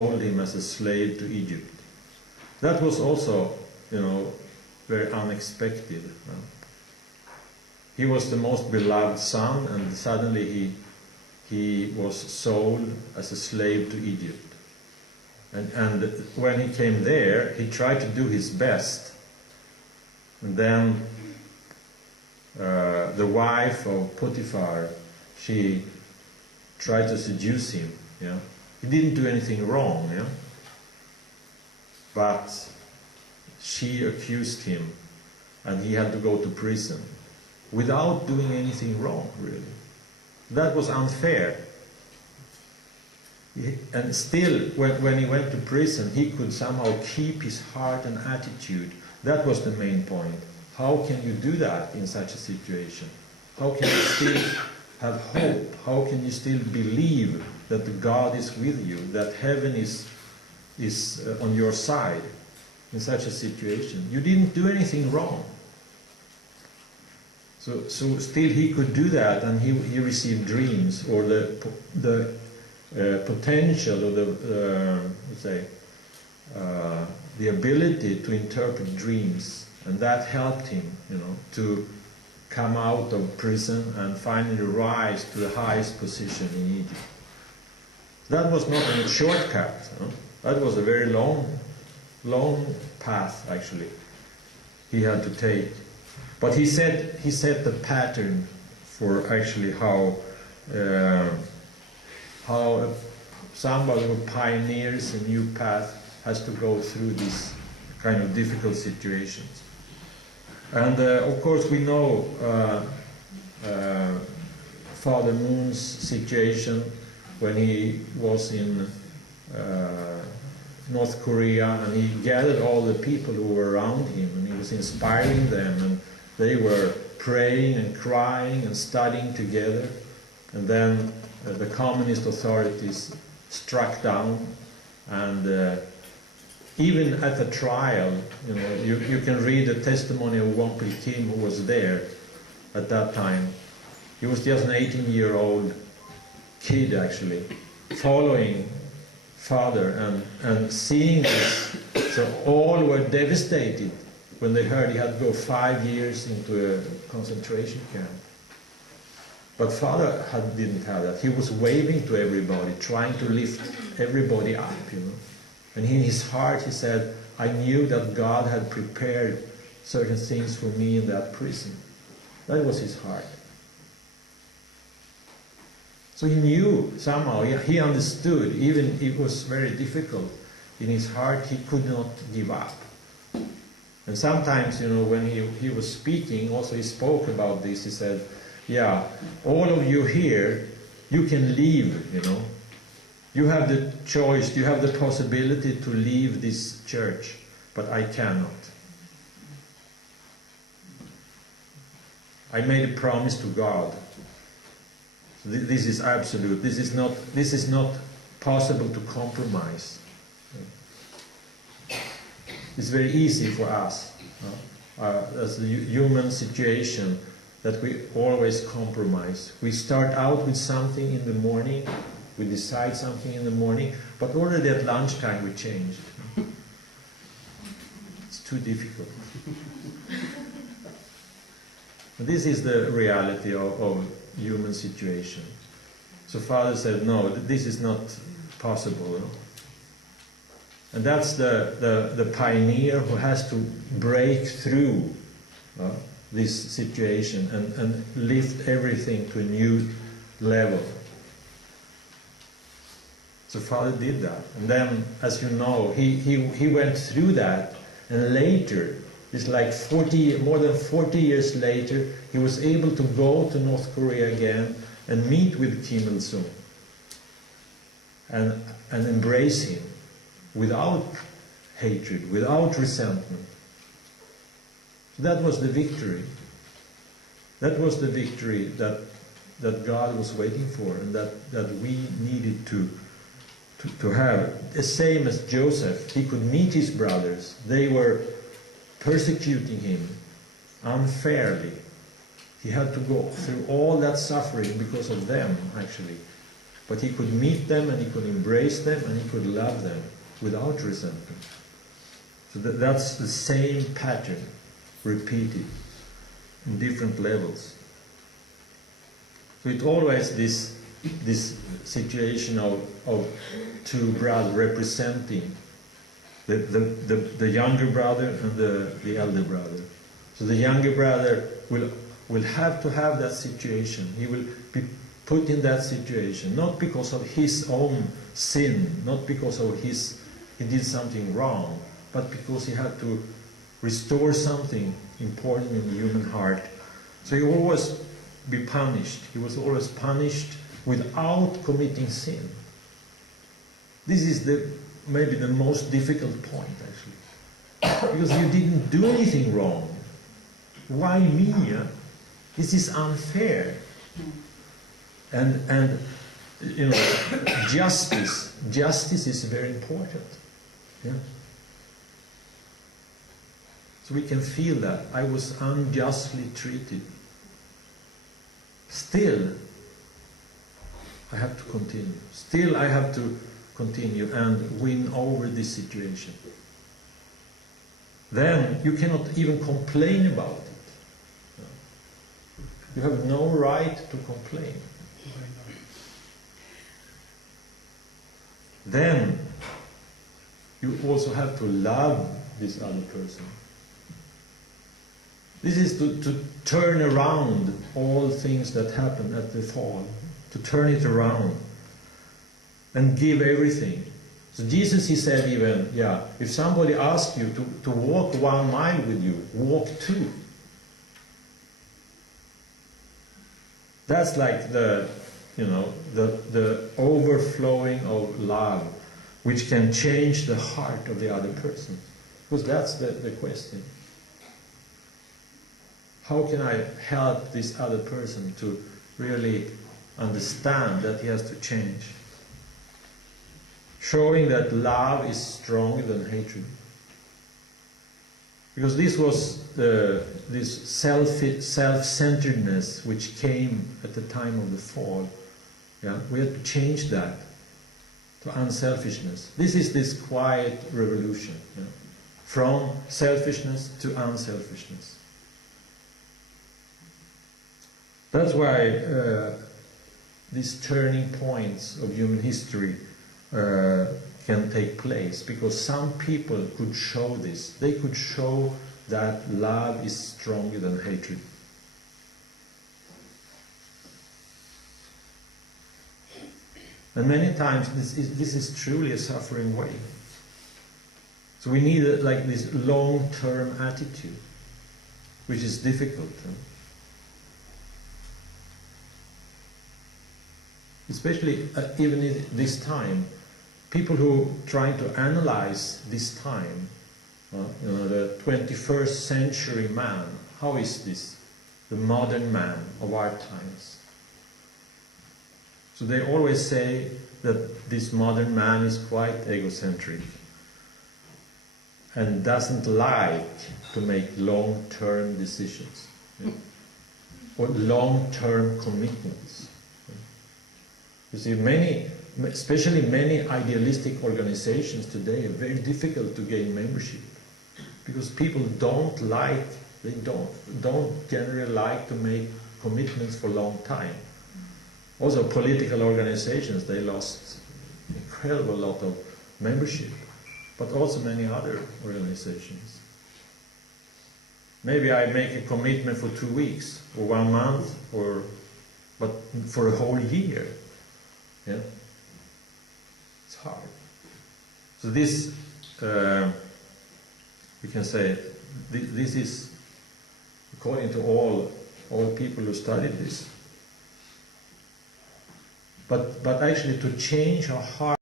sold him as a slave to Egypt. That was also, very unexpected. He was the most beloved son, and suddenly he was sold as a slave to Egypt. And when he came there, he tried to do his best. And then the wife of Potiphar, she tried to seduce him. Yeah? He didn't do anything wrong, yeah? But she accused him, and he had to go to prison without doing anything wrong, really. That was unfair. And still, when he went to prison, he could somehow keep his heart and attitude. That was the main point. How can you do that in such a situation? How can you still have hope? How can you still believe that God is with you, that heaven is on your side in such a situation? You didn't do anything wrong. So still he could do that, and he received dreams, or the potential, or the ability to interpret dreams, and that helped him, to come out of prison and finally rise to the highest position in Egypt. That was not a shortcut. That was a very long path, actually, he had to take. But he set the pattern for actually how somebody who pioneers a new path has to go through these kind of difficult situations. And of course we know Father Moon's situation when he was in North Korea, and he gathered all the people who were around him, and he was inspiring them, and they were praying and crying and studying together. And then the communist authorities struck down, and even at the trial, you can read the testimony of Wonpil Kim, who was there at that time. He was just an 18-year-old kid, actually, following Father and seeing this. So all were devastated when they heard he had to go 5 years into a concentration camp. But Father didn't have that. He was waving to everybody, trying to lift everybody up, And in his heart he said, I knew that God had prepared certain things for me in that prison. That was his heart. So he knew somehow, he understood, even if it was very difficult. In his heart he could not give up. And sometimes, when he was speaking, also he spoke about this. He said, all of you here, you can leave, You have the choice, you have the possibility to leave this church, but I cannot. I made a promise to God. This is absolute. This is not possible to compromise. It's very easy for us, as the human situation, that we always compromise. We start out with something in the morning, we decide something in the morning, but already at lunchtime we change. It's too difficult. This is the reality of human situation. So Father said, no, this is not possible. And that's the pioneer who has to break through this situation and lift everything to a new level. So Father did that. And then, as you know, he went through that, and later, it's like more than 40 years later, he was able to go to North Korea again and meet with Kim Il-sung and embrace him without hatred, without resentment. That was the victory. That was the victory that God was waiting for, and that we needed to have. The same as Joseph, he could meet his brothers. They were persecuting him unfairly. He had to go through all that suffering because of them, actually. But he could meet them, and he could embrace them, and he could love them without resentment. So that's the same pattern repeated in different levels. So it's always this situation of two brothers representing the younger brother and the elder brother. So the younger brother will have to have that situation. He will be put in that situation, not because of his own sin, not because of he did something wrong, but because he had to restore something important in the human heart. So he will always be punished. He was always punished without committing sin. This is maybe the most difficult point, actually. Because you didn't do anything wrong. Why me? This is unfair. And you know, justice is very important. Yeah? So we can feel that I was unjustly treated. Still, I have to continue. Still, I have to continue and win over this situation. Then you cannot even complain about it. You have no right to complain. Then you also have to love this other person. This is to turn around all things that happen at the fall, to turn it around and give everything. So Jesus, he said even, if somebody asks you to walk 1 mile with you, walk 2. That's like the overflowing of love, which can change the heart of the other person. Because that's the question. How can I help this other person to really understand that he has to change? Showing that love is stronger than hatred. Because this was this self-centeredness which came at the time of the fall. Yeah? We had to change that to unselfishness. This is this quiet revolution. Yeah? From selfishness to unselfishness. That's why these turning points of human history can take place, because some people could show this. They could show that love is stronger than hatred. And many times this is truly a suffering way. So we need like this long-term attitude, which is difficult. Especially even in this time, people who try to analyze this time, the 21st century man, how is this, the modern man of our times? So they always say that this modern man is quite egocentric and doesn't like to make long-term decisions, or long-term commitments. You see, especially many idealistic organizations today are very difficult to gain membership, because people don't generally like to make commitments for a long time. Also, political organizations, they lost incredible lot of membership, but also many other organizations. Maybe I make a commitment for 2 weeks or 1 month, but for a whole year. Yeah, it's hard. So this, we can say, this is according to all people who studied this. But actually, to change our heart